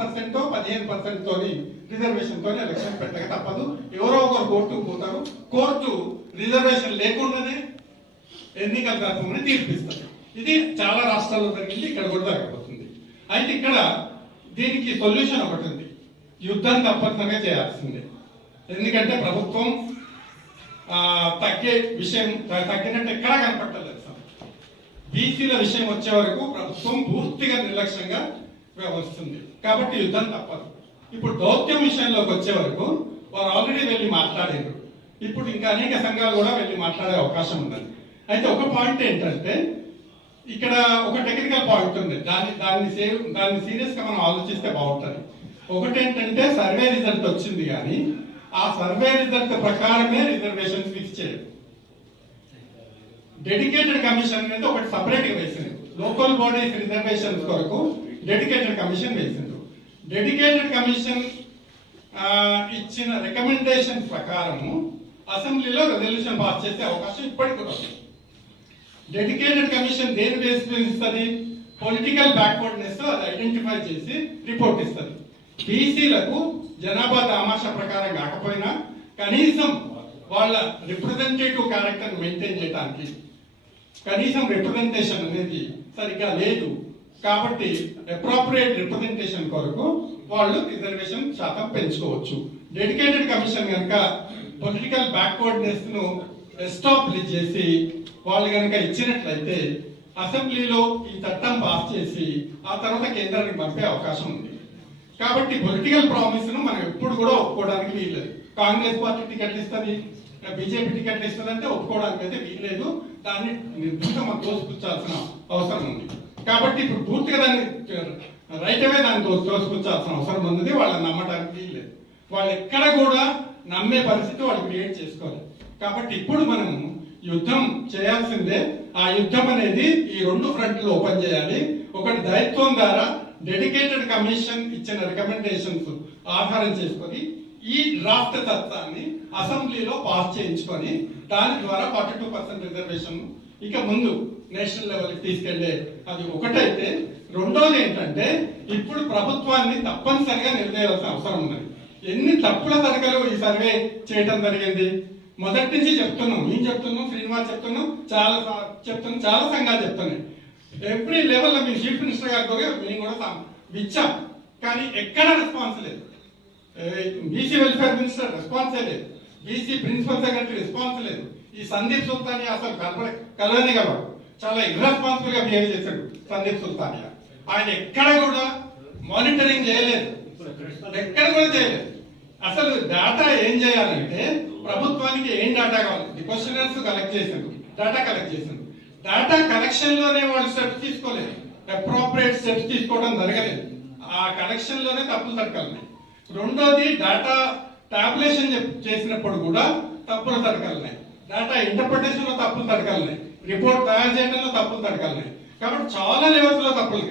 Percent పదిహేను percent తోని reservation తోని ఎలక్షన్ పెట్టక తప్పదు. ఎవరో ఒకరు కోర్టుకు పోతారు. కోర్టు రిజర్వేషన్ లేకుండానే ఎన్నికల జరపమని తీర్పిస్తారు ఇది చాలా రాష్ట్రాల్లో జరిగింది ఇక్కడ కూడా జరగబోతుంది. అయితే ఇక్కడ దీనికి సొల్యూషన్ ఒకటి ఉంది. యుద్ధం తప్పనిసరిగా చేయాల్సిందే. ఎందుకంటే ప్రభుత్వం తగ్గే విషయం తగ్గినట్టు ఎక్కడా కనపట్టలేదు సార్. బీసీల విషయం వచ్చే వరకు ప్రభుత్వం పూర్తిగా నిర్లక్ష్యంగా వ్యవహరిస్తుంది. కాబట్టి యుద్ధం తప్పదు. ఇప్పుడు దౌత్యం విషయంలోకి వచ్చే వరకు వారు ఆల్రెడీ వెళ్ళి మాట్లాడారు. ఇప్పుడు ఇంకా అనేక సంఘాలు కూడా వెళ్ళి మాట్లాడే అవకాశం ఉన్నది. అయితే ఒక పాయింట్ ఏంటంటే ఇక్కడ ఒక టెక్నికల్ పాయింట్ ఉంది. దాన్ని దాన్ని సేవ్ దాన్ని సీరియస్గా మనం ఆలోచిస్తే బాగుంటుంది. ఒకటి ఏంటంటే సర్వే రిజల్ట్ వచ్చింది కానీ ఆ సర్వే రిజల్ట్ ప్రకారమే రిజర్వేషన్ ఫిక్స్ చేయదు డెడికేటెడ్ కమిషన్ అనేది ఒకటి సపరేట్గా వేసింది. లోకల్ బాడీస్ రిజర్వేషన్ కొరకు డెడికేటెడ్ కమిషన్ వేసింది. డెడికేటెడ్ కమిషన్ ఇచ్చిన రికమెండేషన్ ప్రకారము అసెంబ్లీలో రెజల్యూషన్ పాస్ చేసే అవకాశం ఇప్పటికి కూడా ఉంది డెడికేటెడ్ కమిషన్ దేని బేస్ మీద ఇస్తుంది? పొలిటికల్ బ్యాక్వర్డ్నెస్ అది ఐడెంటిఫై చేసి రిపోర్ట్ ఇస్తుంది. బీసీలకు జనాభా దామాషా ప్రకారం కాకపోయినా కనీసం వాళ్ళ రిప్రజెంటేటివ్ క్యారెక్టర్ మెయింటైన్ చేయడానికి కనీసం రిప్రజెంటేషన్ అనేది సరిగ్గా లేదు. కాబట్టి అప్రాప్రియేట్ రిప్రజెంటేషన్ కొరకు వాళ్ళు రిజర్వేషన్ శాతం పెంచుకోవచ్చు. డెడికేటెడ్ కమిషన్ కనుక పొలిటికల్ బ్యాక్వర్డ్నెస్ను ఎస్టాబ్లిష్ చేసి వాళ్ళు కనుక ఇచ్చినట్లయితే అసెంబ్లీలో ఈ చట్టం పాస్ చేసి ఆ తర్వాత కేంద్రానికి పంపే అవకాశం ఉంది. కాబట్టి పొలిటికల్ ప్రామిస్ను మనం ఎప్పుడు కూడా ఒప్పుకోవడానికి వీల్లేదు. కాంగ్రెస్ పార్టీ టికెట్లు ఇస్తుంది బీజేపీ టికెట్లు ఇస్తుంది అంటే ఒప్పుకోవడానికి అయితే వీల్లేదు. దాన్ని నిర్దిష్టంగా మనం తోసిపుచ్చాల్సిన అవసరం ఉంది. కాబట్టి ఇప్పుడు పూర్తిగా దాన్ని రైట్ అవే దాన్ని తోసుకొచ్చాల్సిన అవసరం ఉంది వాళ్ళని నమ్మడానికి వీల్లేదు వాళ్ళు ఎక్కడ కూడా నమ్మే పరిస్థితి వాళ్ళు క్రియేట్ చేసుకోవాలి. కాబట్టి ఇప్పుడు మనము యుద్ధం చేయాల్సిందే. ఆ యుద్ధం అనేది ఈ రెండు ఫ్రంట్లు ఓపెన్ చేయాలి. ఒకటి దైత్వం ద్వారా డెడికేటెడ్ కమిషన్ ఇచ్చిన రికమెండేషన్స్ ఆధారం చేసుకొని ఈ డ్రాఫ్ట్ తత్వాన్ని అసెంబ్లీలో పాస్ చేయించుకొని దాని ద్వారా ఫార్టీ టూ పర్సెంట్ రిజర్వేషన్ ఇక ముందు నేషనల్ లెవెల్కి తీసుకెళ్ళే అది ఒకటైతే రెండోది ఏంటంటే ఇప్పుడు ప్రభుత్వాన్ని తప్పనిసరిగా నిలదీయాల్సిన అవసరం ఉన్నది. ఎన్ని తప్పుల తరగలు ఈ సర్వే చేయటం జరిగింది? మొదటి నుంచి చెప్తున్నాం మేము చెప్తున్నాం శ్రీనివాస్ చెప్తున్నాం చాలా చెప్తున్నాం చాలా సంఘాలు చెప్తున్నాయి. ఎవ్రీ లెవెల్లో మీ చీఫ్ మినిస్టర్ గారితో మేము కూడా ఇచ్చాం కానీ ఎక్కడ రెస్పాన్స్ లేదు. బీసీ వెల్ఫేర్ మినిస్టర్ రెస్పాన్సే లేదు. బీసీ ప్రిన్సిపల్ సెక్రటరీ రెస్పాన్స్ లేదు. ఈ సందీప్ సుల్తానియా అసలు కలప కలవని కదా. చాలా ఇర్రెస్పాన్సిబుల్గా బిహేవ్ చేశాడు సందీప్ సుల్తానియా ఆయన ఎక్కడ కూడా మానిటరింగ్ చేయలేదు. ఎక్కడ కూడా చేయలేదు. అసలు డేటా ఏం చేయాలంటే ప్రభుత్వానికి ఏం డేటా కావాలి? క్వశ్చనర్స్ కలెక్ట్ చేసిండు డేటా కలెక్ట్ చేసిండు డేటా కలెక్షన్లోనే వాళ్ళు స్టెప్స్ తీసుకోలేదు. అప్రోప్రియేట్ స్టెప్స్ తీసుకోవడం జరగలేదు. ఆ కలెక్షన్లోనే తప్పులు తడకలున్నాయి రెండోది డేటా టాబ్యులేషన్ చేసినప్పుడు కూడా తప్పులు తడకలున్నాయి డేటా ఇంటర్ప్రిటేషన్లో తప్పులు తడకలున్నాయి రిపోర్ట్ తయారు చేయడంలో తప్పులు తడకలున్నాయి కాబట్టి చాలా లెవెల్స్లో తప్పులు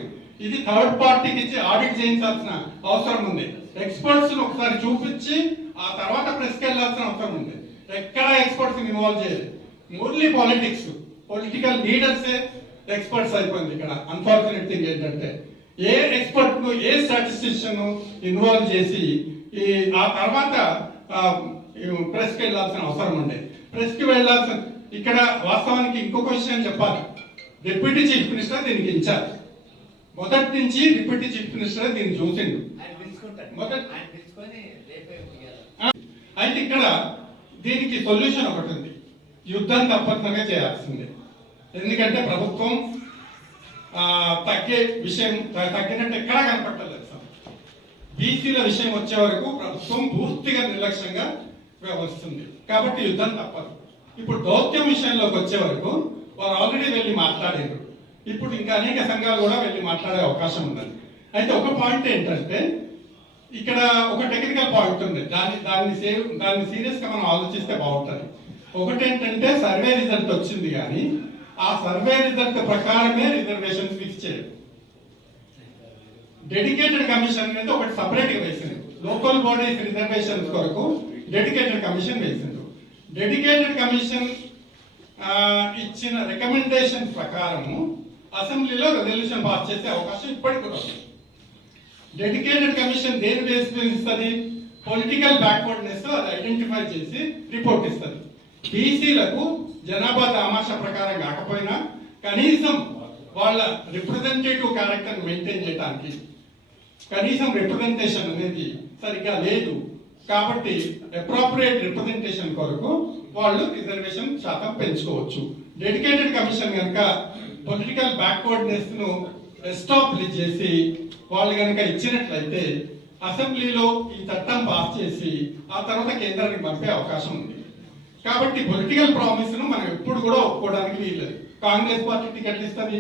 ఇది థర్డ్ పార్టీకి ఇచ్చి ఆడిట్ చేయించాల్సిన అవసరం ఉంది. ఎక్స్పర్ట్స్ ఒకసారి చూపించి ఆ తర్వాత ప్రెస్కి వెళ్ళాల్సిన అవసరం ఉంది. ఎక్కడ ఎక్స్పర్ట్స్ ఇన్వాల్వ్ చేయలేదు ఓన్లీ పాలిటిక్స్ పొలిటికల్ లీడర్సే ఎక్స్పర్ట్స్ అయిపోయింది ఇక్కడ. అన్ఫార్చునేట్ థింగ్ ఏంటంటే ఏ ఎక్స్పర్ట్ను ఏ స్టాటిస్టిషియన్ ఇన్వాల్వ్ చేసి ఈ ఆ తర్వాత ప్రెస్కి వెళ్ళాల్సిన అవసరం ఉండే. ప్రెస్కి వెళ్ళాల్సిన ఇక్కడ వాస్తవానికి ఇంకొక విషయం చెప్పాలి. డిప్యూటీ చీఫ్ మినిస్టర్ దీనికి ఇన్ఛార్జ్. మొదటి నుంచి డిప్యూటీ చీఫ్ మినిస్టర్ దీన్ని చూసిండు. అయితే ఇక్కడ దీనికి సొల్యూషన్ ఒకటి ఉంది. యుద్ధం తప్పనిసరిగా చేయాల్సిందే. ఎందుకంటే ప్రభుత్వం తగ్గే విషయం తగ్గినట్టు ఎక్కడా కనపట్టలేదు బీసీల విషయం వచ్చే వరకు ప్రభుత్వం పూర్తిగా నిర్లక్ష్యంగా వ్యవహరిస్తుంది కాబట్టి యుద్ధం తప్పదు. ఇప్పుడు దౌత్యం విషయంలోకి వచ్చే వరకు వారు ఆల్రెడీ వెళ్ళి మాట్లాడారు. ఇప్పుడు ఇంకా అనేక సంఘాలు కూడా వెళ్ళి మాట్లాడే అవకాశం ఉన్నది. అయితే ఒక పాయింట్ ఏంటంటే ఇక్కడ ఒక టెక్నికల్ పాయింట్ ఉంది. దాన్ని దాన్ని సేవ్ దాన్ని సీరియస్గా మనం ఆలోచిస్తే బాగుంటుంది. ఒకటి ఏంటంటే సర్వే రిజల్ట్ వచ్చింది కానీ ఆ సర్వే రిజల్ట్ ప్రకారమే రిజర్వేషన్ ఫిక్స్ చేయాలి డెడికేటెడ్ కమిషన్ అనేది ఒకటి సపరేట్గా వేసింది. లోకల్ బాడీస్ రిజర్వేషన్స్ కొరకు డెడికేటెడ్ కమిషన్ వేసింది. డెడికేటెడ్ కమిషన్ ఇచ్చిన రికమెండేషన్ ప్రకారము అసెంబ్లీలో రెజల్యూషన్ పాస్ చేసే అవకాశం ఇప్పటికి కూడా ఉంది. డెడికేటెడ్ కమిషన్ దేని బేస్ ఇస్తుంది? పొలిటికల్ బ్యాక్వర్డ్నెస్ అది ఐడెంటిఫై చేసి రిపోర్ట్ ఇస్తుంది. బీసీలకు జనాభా తమాషా ప్రకారం కాకపోయినా కనీసం వాళ్ళ రిప్రజెంటేటివ్ క్యారెక్టర్ మెయింటైన్ చేయడానికి కనీసం రిప్రజెంటేషన్ అనేది సరిగ్గా లేదు. కాబట్టి అప్రాప్రియేట్ రిప్రజెంటేషన్ కొరకు వాళ్ళు రిజర్వేషన్ శాతం పెంచుకోవచ్చు. డెడికేటెడ్ కమిషన్ కనుక పొలిటికల్ బ్యాక్వర్డ్నెస్ను ఎస్టాబ్లిష్ చేసి వాళ్ళు కనుక ఇచ్చినట్లయితే అసెంబ్లీలో ఈ చట్టం పాస్ చేసి ఆ తర్వాత కేంద్రానికి పంపే అవకాశం ఉంది. కాబట్టి పొలిటికల్ ప్రామిస్ కూడా ఒప్పుకోవడానికి వీల్లేదు. కాంగ్రెస్ పార్టీ టికెట్లు ఇస్తుంది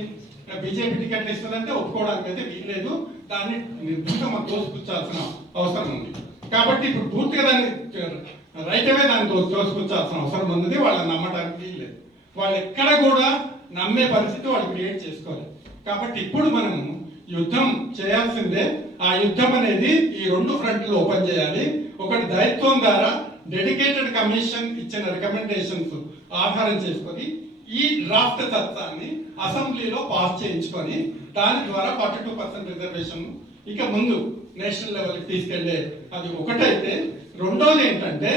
బీజేపీ టికెట్లు ఇస్తుంది అంటే ఒప్పుకోవడానికి అయితే వీల్లేదు. దాన్ని నిర్దిష్టంగా మనం తోసిపుచ్చాల్సిన అవసరం ఉంది. కాబట్టి ఇప్పుడు పూర్తిగా దాన్ని రైట్ అవే దాన్ని తోసుకొచ్చాల్సిన అవసరం ఉంది వాళ్ళని నమ్మడానికి వీల్లేదు. వాళ్ళు ఎక్కడ కూడా నమ్మే పరిస్థితి వాళ్ళు క్రియేట్ చేసుకోలేదు కాబట్టి ఇప్పుడు మనము యుద్ధం చేయాల్సిందే. ఆ యుద్ధం అనేది ఈ రెండు ఫ్రంట్లు ఓపెన్ చేయాలి. ఒకటి దైత్వం ద్వారా డెడికేటెడ్ కమిషన్ ఇచ్చిన రికమెండేషన్స్ ఆధారం చేసుకొని ఈ డ్రాఫ్ట్ తత్వాన్ని అసెంబ్లీలో పాస్ చేయించుకొని దాని ద్వారా ఫార్టీ టూ పర్సెంట్ రిజర్వేషన్ ఇక ముందు నేషనల్ లెవెల్కి తీసుకెళ్ళే అది ఒకటైతే రెండోది ఏంటంటే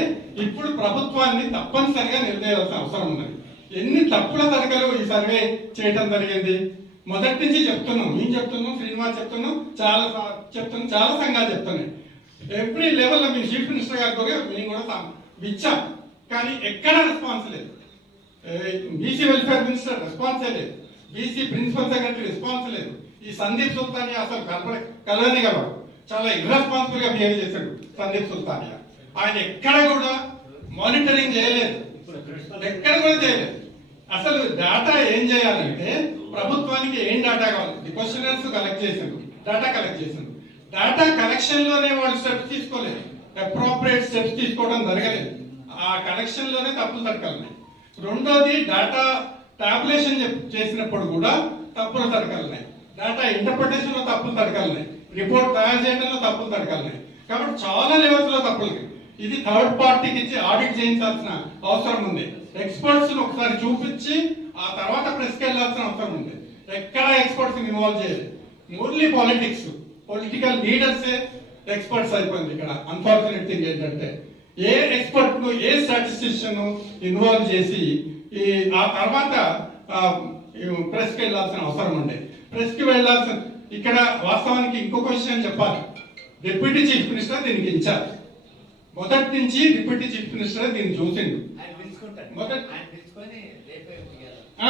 ఇప్పుడు ప్రభుత్వాన్ని తప్పనిసరిగా నిర్ణయాల్సిన అవసరం ఉన్నది. ఎన్ని తప్పుల తరగలు ఈ సర్వే చేయటం జరిగింది? మొదటి నుంచి చెప్తున్నాం మేము చెప్తున్నాం శ్రీనివాస్ చెప్తున్నాం చాలా చెప్తున్నాం చాలా సంఘాలు చెప్తున్నాయి. ఎవ్రీ లెవెల్లో మీ చీఫ్ మినిస్టర్ గారు మేము కూడా ఇచ్చాం. కానీ ఎక్కడ రెస్పాన్స్ లేదు. బీసీ వెల్ఫేర్ మినిస్టర్ రెస్పాన్స్ లేదు. బీసీ ప్రిన్సిపల్ సెక్రటరీ రెస్పాన్స్ లేదు. ఈ సందీప్ సుల్తానియా అసలు కలపడ కలవని కలవడు. చాలా ఇర్రెస్పాన్సిబుల్గా బిహేవ్ చేశాడు సందీప్ సుల్తానియా ఆయన ఎక్కడ కూడా మానిటరింగ్ చేయలేదు. ఎక్కడ కూడా చేయలేదు. అసలు డేటా ఏం చేయాలంటే ప్రభుత్వానికి ఏం డేటా కావాలి? క్వశ్చనర్స్ కలెక్ట్ చేసిండు డేటా కలెక్ట్ చేసిండు డేటా కలెక్షన్లోనే వాళ్ళు స్టెప్స్ తీసుకోలేదు. అప్రోప్రియేట్ స్టెప్స్ తీసుకోవడం జరగలేదు. ఆ కలెక్షన్లోనే తప్పులు తడకలున్నాయి రెండోది డేటా టాబ్యులేషన్ చేసినప్పుడు కూడా తప్పులు తడకలున్నాయి డేటా ఇంటర్ప్రిటేషన్లో తప్పులు తడకలున్నాయి రిపోర్ట్ తయారు చేయడంలో తప్పులు తడకలున్నాయి కాబట్టి చాలా లెవెల్స్లో తప్పులు ఇది థర్డ్ పార్టీకి ఇచ్చి ఆడిట్ చేయించాల్సిన అవసరం ఉంది. ఎక్స్పర్ట్స్ ఒకసారి చూపించి ఆ తర్వాత ప్రెస్కి వెళ్ళాల్సిన అవసరం ఉంది. ఎక్కడ ఎక్స్పర్ట్స్ ఇన్వాల్వ్ చేయాలి only politics political leaders experts అయిపోయింది ఇక్కడ. అన్ఫార్చునేట్ థింగ్ ఏంటంటే ఏ ఎక్స్పర్ట్ను ఏ స్టాటిస్టిషియన్ ఇన్వాల్వ్ చేసి ఈ ఆ తర్వాత ప్రెస్కి వెళ్ళాల్సిన అవసరం ఉండే. ప్రెస్కి వెళ్ళాల్సిన ఇక్కడ వాస్తవానికి ఇంకొక విషయం చెప్పాలి. డిప్యూటీ చీఫ్ మినిస్టర్ దీనికి ఇన్ఛార్జ్. మొదటి నుంచి డిప్యూటీ చీఫ్ మినిస్టర్ దీన్ని చూసిండు. మొదటి-